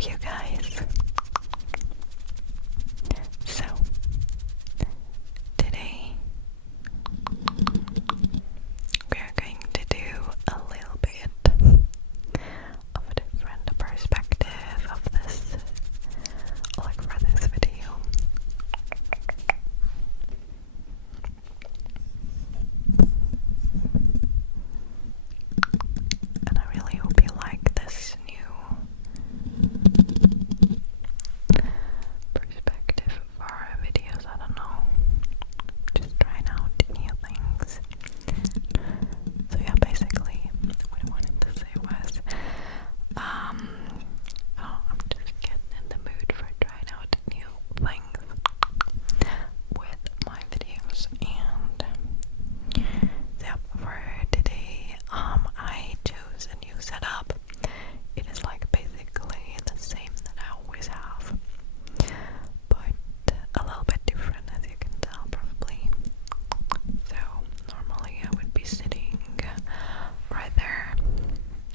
you guys. So, today we are going to do a little bit of a different perspective of this, like for this video. And I really hope you like this new perspective for our videos. I don't know, just trying out new things. So yeah, basically what I wanted to say was I'm just getting in the mood for trying out new things with my videos. And yeah, for today I chose a new setup. It is like basically the same that I always have, but a little bit different, as you can tell probably. So normally I would be sitting right there,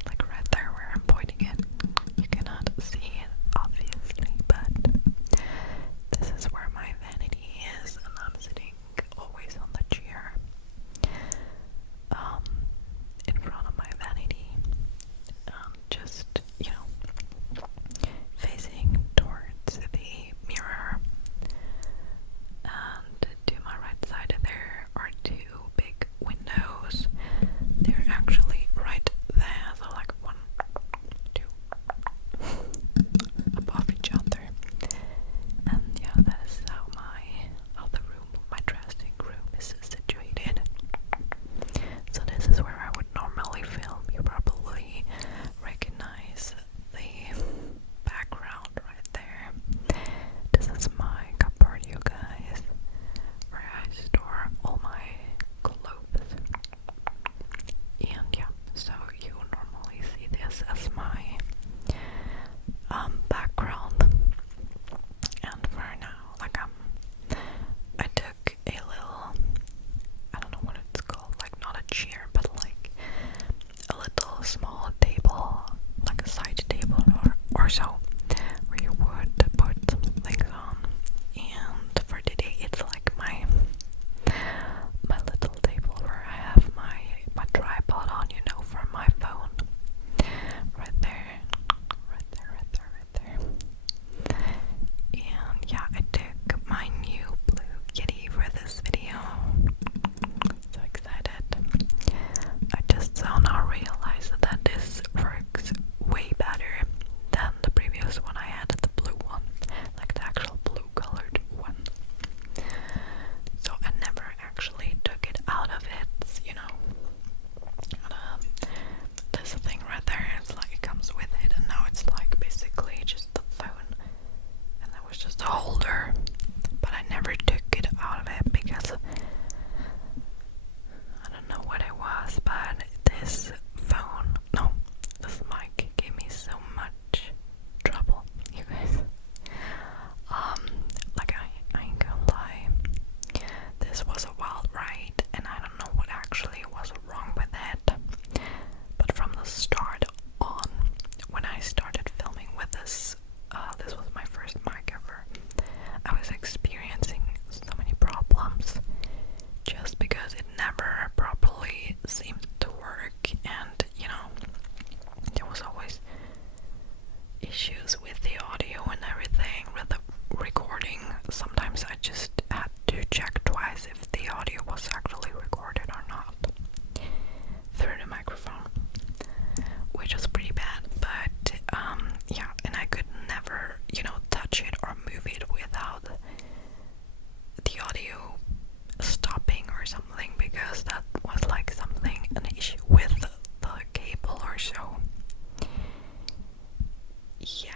like right there where I'm pointing it. You cannot see it obviously, but this is where my vanity is, and I'm sitting always on the chair in front of my vanity, just, you know, facing towards the mirror. And to my right side there are two big windows. They're actually right there, so like one, two, above each other. And yeah, that is how the room, my dressing room is situated. So this is where I would normally film. You probably recognize the background right there. This is my cupboard, you guys, where I store all my clothes. And yeah, so you normally see this as my background. And for now, like I took a little, I don't know what it's called, like not a chair, but like a little small table, like a side table or so, where you would put some things on. And for today, it's like my little table where I have my tripod on, you know, for my phone. Right there, right there, right there, right there. And yeah, I took my new blue kitty for this video. So excited. I just now realized that this works way better than the previous one I had, the blue one, like the actual blue colored one. So I never actually took it out of it, you know. There's a thing right there, it's like it comes with it, and now it's like basically just the phone, and that was just a holder. But I never took it out of it because I don't know what it was, but this mic gave me so much trouble, you guys. Like I ain't gonna lie, this was a wild ride, and I don't know what actually was wrong with it. But from the start on, when I started filming with this, this was my first mic ever, I was experiencing so many problems just because it never properly seemed to work. And you know, there was always issues with the audio and everything, with the recording. Sometimes I just had to check twice if the audio was actually recorded or not through the microphone, which was pretty bad. But yeah, and I could never, you know, touch it or move it without the audio stopping or something, because that was like something, an issue with the cable or so. Yeah,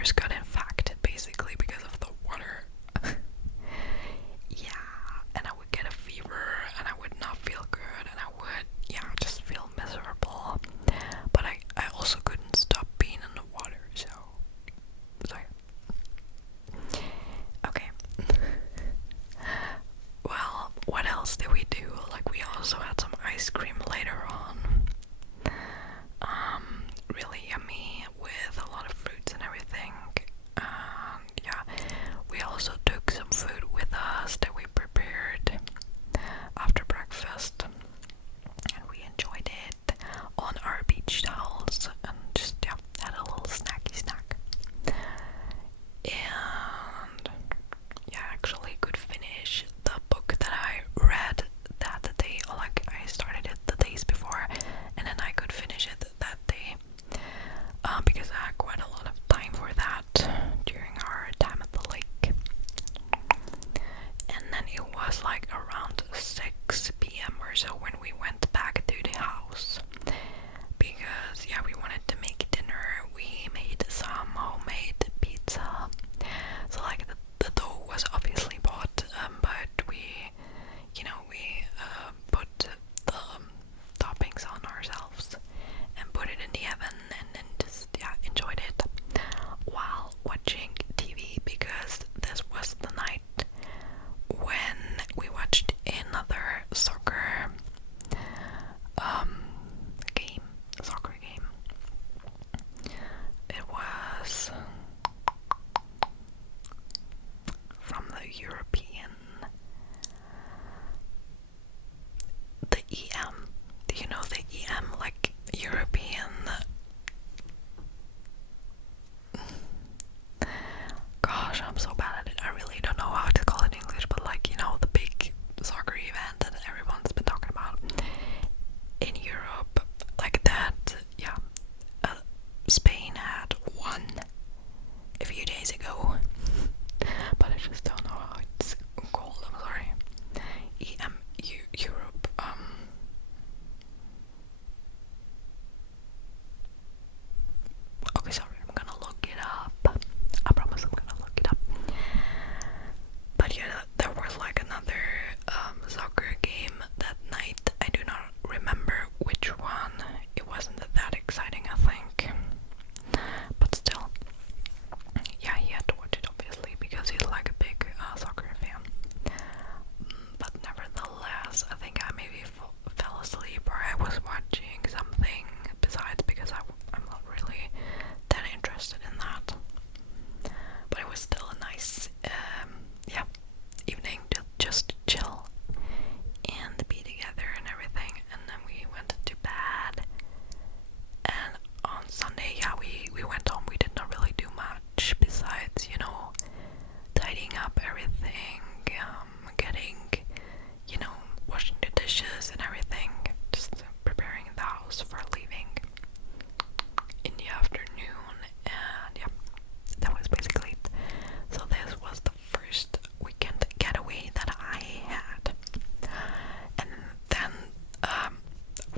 ears got infected basically because of the water. Yeah, and I would get a fever and I would not feel good and I would, just feel miserable. But I also couldn't stop being in the water, so yeah. Okay. Well, what else did we do? Like, we also had some ice cream later on. Really yummy with a lot of fruits and everything. Yeah, we also took some food with us that we prepared after breakfast, and we enjoyed it on our beach towels and just had a little snacky snack. And actually could finish the book that I read that day, or like I started it the days before, and then I could finish it that day, because I had quite a lot of time for that during our time at the lake. And then it was like around 6 p.m. or so when we went back to the house, because we wanted to make dinner. We made some homemade pizza, so like the dough was obviously bought, but we put the toppings on ourselves and put it in the oven, and then just enjoyed it while watching TV, because this was the night when we watched another soccer game. It was from the EM. Do you know the EM, like European? Gosh, I'm so bad at it. I really don't know how to call it in English, but like, the big soccer event that everyone's been talking about in Europe, like that. Spain had won a few days ago, but I just don't know how it's called. I'm sorry. Europe. Okay, sorry. I'm gonna look it up. I promise I'm gonna look it up. But there was like another soccer game that night. I do not remember which one. It wasn't that exciting, I think. But still, he had to watch it obviously because he's like a big soccer fan. But nevertheless, I think I maybe fell asleep, or I was watching something besides, because I'm not really that interested in that. But it was still a nice evening to just chill and be together and everything. And then we went to bed, and on Sunday we went home. We did not really do much besides tidying up everything, getting washing the dishes and everything, just preparing the house for leaving in the afternoon. And that was basically it. So this was the first weekend getaway that I had. And then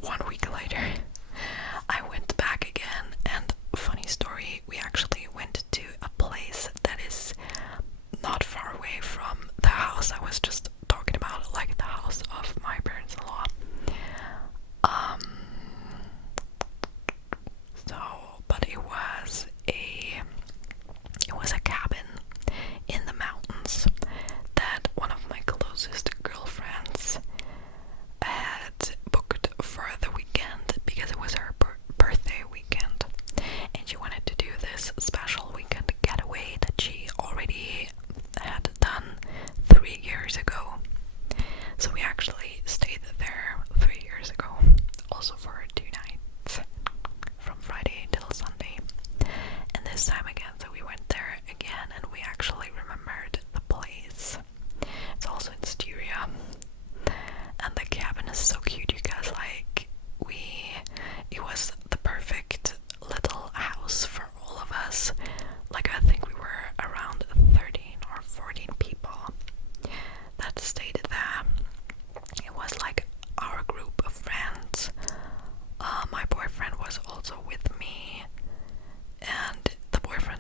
1 week later I went back again, and funny story, we actually went to a place that is not far away from the house I was just talking about, like the house of my parents-in-law. But it was a cabin in the mountains that one of my closest girlfriends had booked for the weekend, because it was her birthday weekend, and she wanted to do this special weekend getaway that she already had done 3 years ago. So we actually stayed there 3 years ago, also for 2 nights, from Friday till Sunday. And this time again, so we went there again, and we actually remembered the place. It's also in Styria, and the cabin is so cute, you guys. Like, it was the perfect little house for all of us. Like, I think we were around 13 or 14 people that stayed there. It was like our group of friends. My boyfriend was also with me, and the boyfriend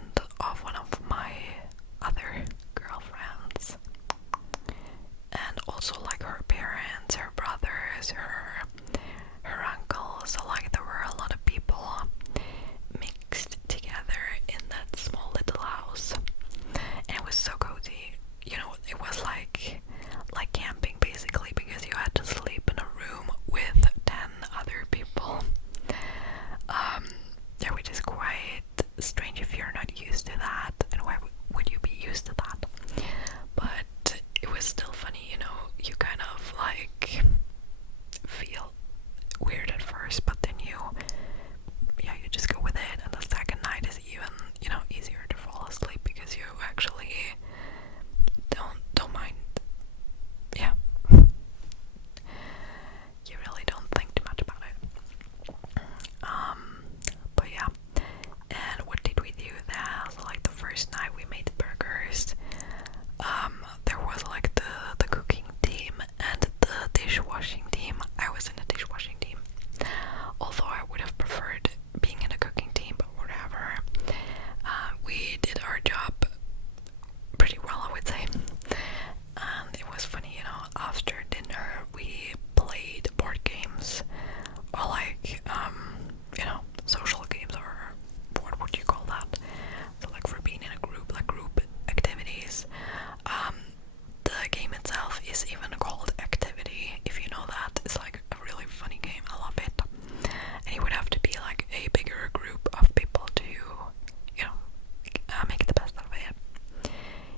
you're not used to that, and why would you be used to that? But it was still funny, you know. You kind of like feel weird at first, but then you just go with it, and the second night is even, you know, easier to fall asleep because you actually don't mind. Yeah, you really don't think too much about it. But yeah. And what did we do there? So like the first night we made burgers. There was like the cooking team and the dishwashing team. I was in the dishwashing team, although I would have preferred being in a cooking team, but whatever. We did our job pretty well, I would say. And it was funny, you know, after dinner we played board games, or like, you know, social games, or what would you call that? So like for being in a group, like group activities. The game itself is even called Activity, if you know that. It's like a really funny game, I love it. And it would have to be like a bigger group of people to, you know, make the best out of it.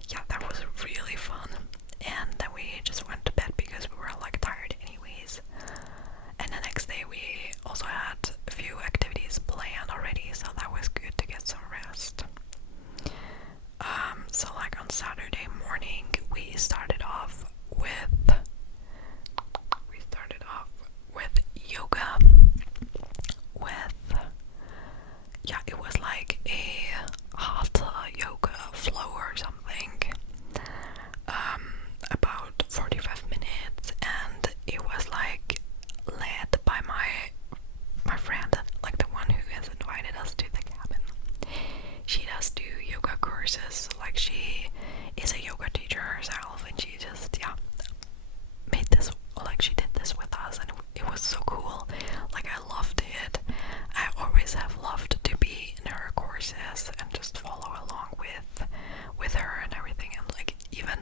Yeah, that was really fun. And then we just went to bed because we were like tired anyways. And the next day we also had a few activities planned already, so that was good to get some rest. So like on Saturday morning we started off with yoga, with, yeah, it was like a hatha yoga flow or something, about 45 minutes, and it was like led by my friend, like the one who has invited us to the cabin. She does do yoga courses, like she is a yoga teacher herself, and she just, yeah, made this, like she did this with us, and it was so cool. Like I loved it. I always have loved to be in her courses and just follow along with her and everything, and like even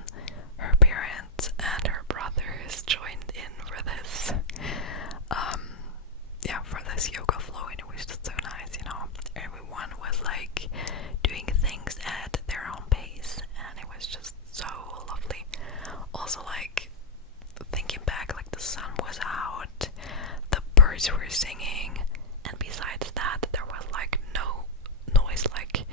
her parents and her brothers joined in for this for this yoga flow, and it was just so nice, you know. Everyone was like doing things at their own pace, and it was just so lovely. Also, like thinking back, like the sun was out, the birds were singing, and besides that there was like no noise. Like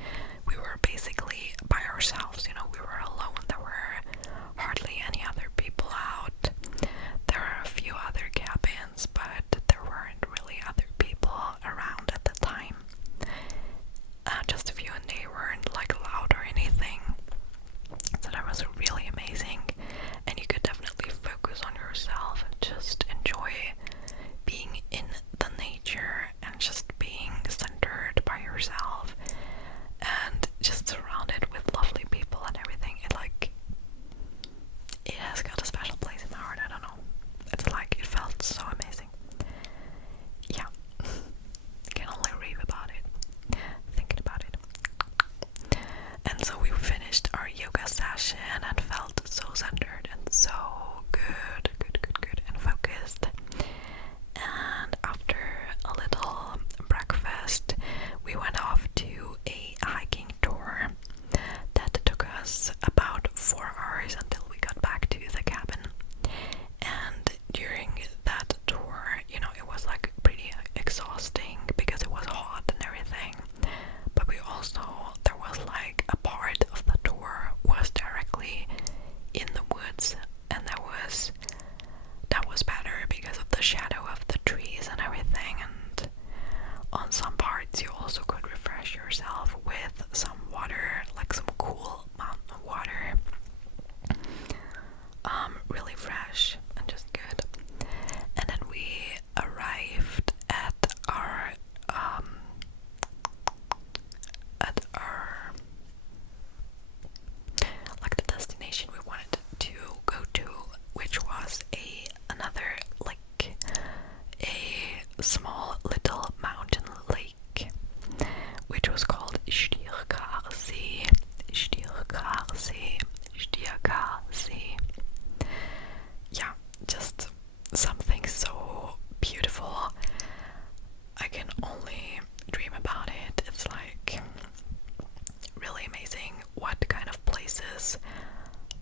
amazing what kind of places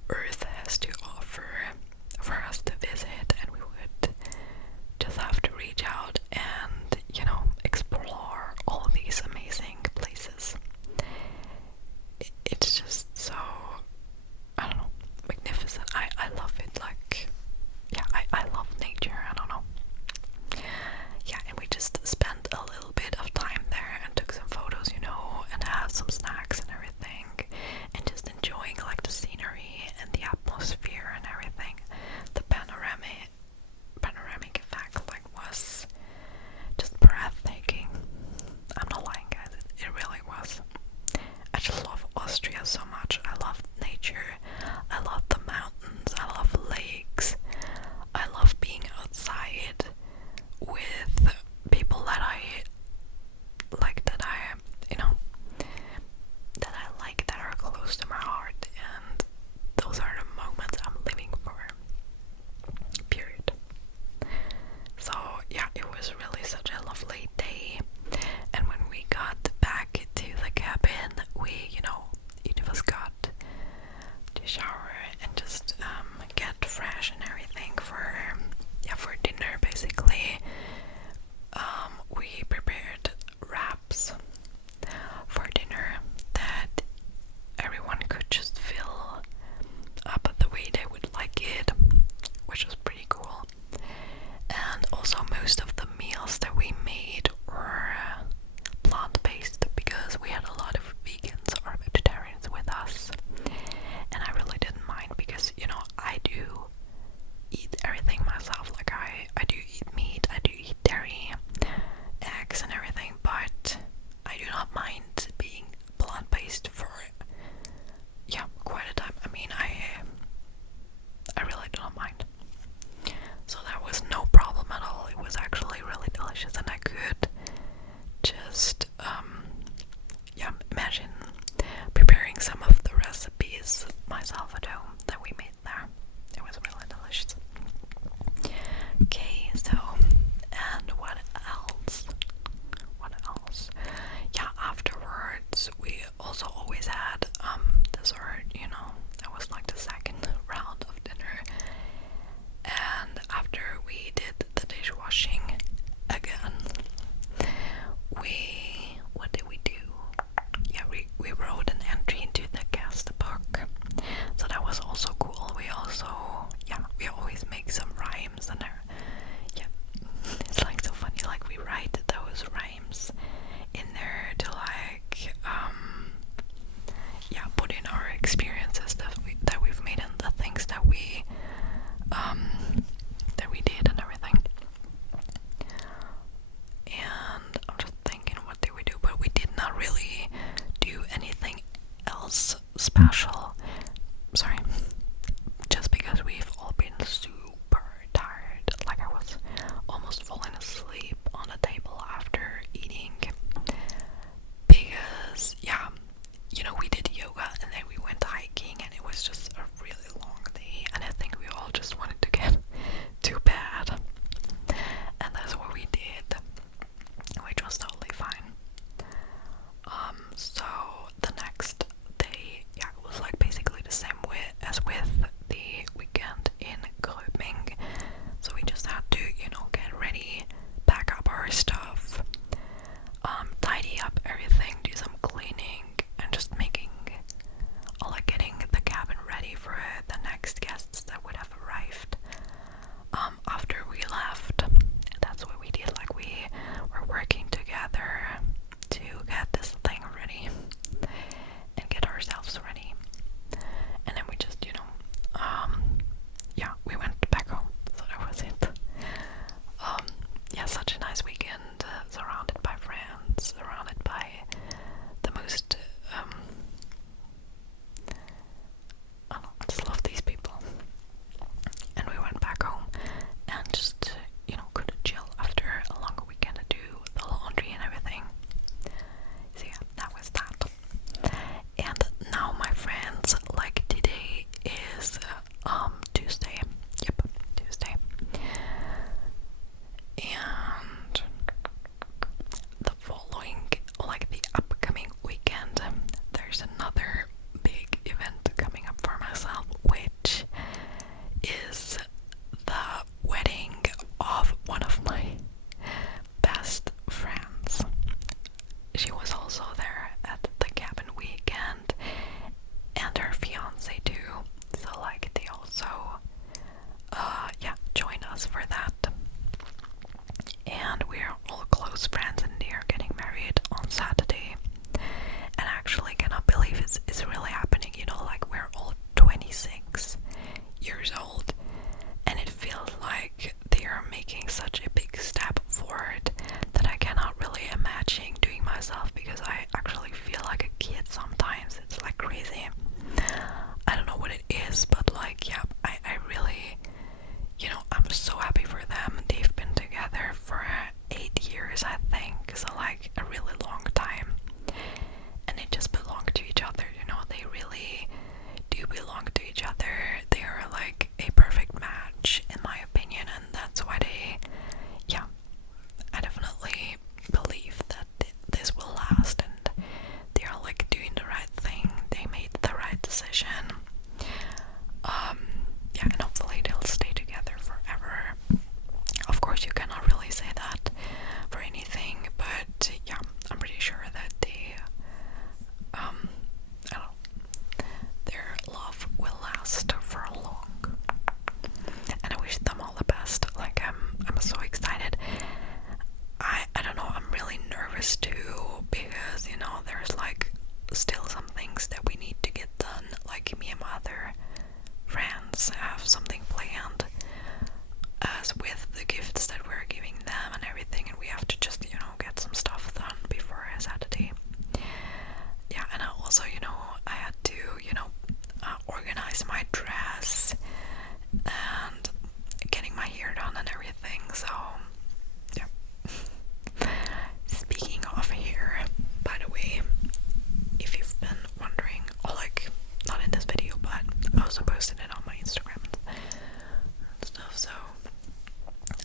Earth has to offer for us to visit, and we would just have to reach out and, you know, explore all these amazing places. It's just so, I don't know, magnificent. I love it. Like, yeah, I love nature. I don't know. Yeah, and we just spent a little bit of time there and took some photos, you know, and had some snacks and everything, and just enjoying like the scenery and the atmosphere and everything. The panoramic effect like was just breathtaking. I'm not lying, guys, it really was. I just love Austria so much. I love nature, I love the mountains, I love lakes, I love being outside with people that I like, that are close to my heart, and those are the moments I'm living for, period. So yeah, it was really such a lovely day, and when we got back to the cabin, we, you know, each of us got to shower and just get fresh and everything for dinner. Basically, we prepared wraps for dinner that everyone could just fill up the way they would like it, which was pretty cool. And also most of the meals that we made were plant-based, because we had a lot of vegans or vegetarians with us, and I really didn't mind, because, you know, I do eat everything myself. Like, I do eat meat, I do eat dairy, eggs and everything, but I do not mind being plant-based for, yeah, quite a time. I mean, I really do not mind. So that was no problem at all. It was actually really delicious, and I could just, imagine preparing some of the recipes myself at home that we made there. It was really delicious. Okay, so, and what else? Yeah, afterwards we also always had dessert, you know. That was like the second round of dinner. And after we did the dishwashing again, what did we do? Yeah, we wrote an entry into the guest book, so that was also cool. We always make some rhymes, and it's like so funny, like we write those rhymes in there to like put in our experiences that we've made, and the things that we did and everything. And I'm just thinking, what did we do? But we did not really do anything else special. Sorry. Just because we've all been super tired. Like, I was almost falling asleep on the table after eating. Because, yeah, you know, we did yoga and then we went hiking, and it was just a really long day. And I think we all just wanted to get to bed. And that's what we did, which was totally fine. So the next day, it was like still some things that we need to get done, like me and my other friends have something planned as with the gifts that we're giving them and everything, and we have to just, you know, get some stuff done before Saturday. Yeah, and I also, you know, I had to, you know, organize my dress and getting my hair done and everything, so yeah. Speaking of hair, by the way, if you've been wondering, or like, not in this video, but I also posted it on my Instagram and stuff, so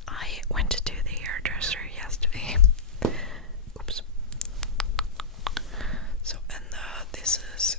I went to the hairdresser yesterday. Oops. So, and this is